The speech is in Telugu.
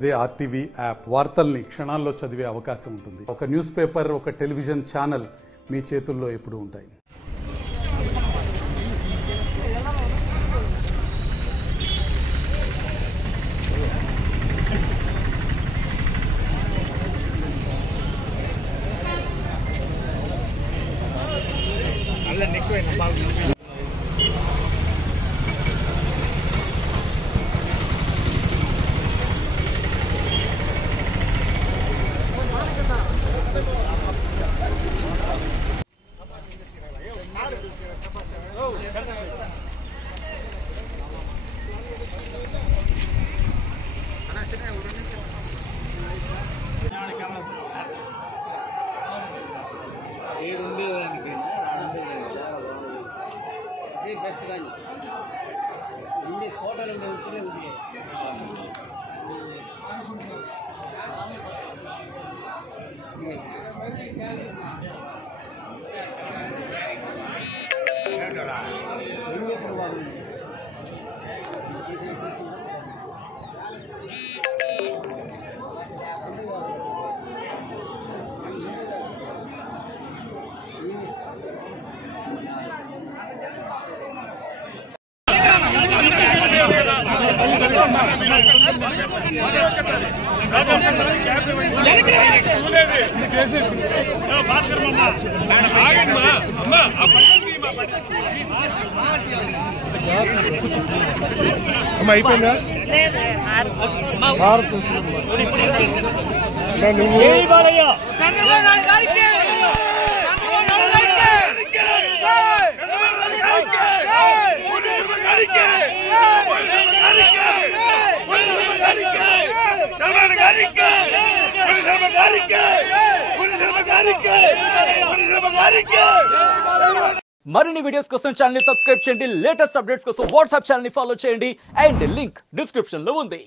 ఇదే ఆర్టీవీ యాప్ వార్తల్ని క్షణాల్లో చదివే అవకాశం ఉంటుంది. ఒక న్యూస్ పేపర్, ఒక టెలివిజన్ ఛానల్ మీ చేతుల్లో ఎప్పుడూ ఉంటాయి. మరిన్ని వీడియోస్ కోసం ఛానల్ ని సబ్స్క్రైబ్ చేయండి. లేటెస్ట్ అప్డేట్స్ కోసం వాట్సాప్ ఛానల్ ని ఫాలో చేయండి. అండ్ లింక్ డిస్క్రిప్షన్ లో ఉంది.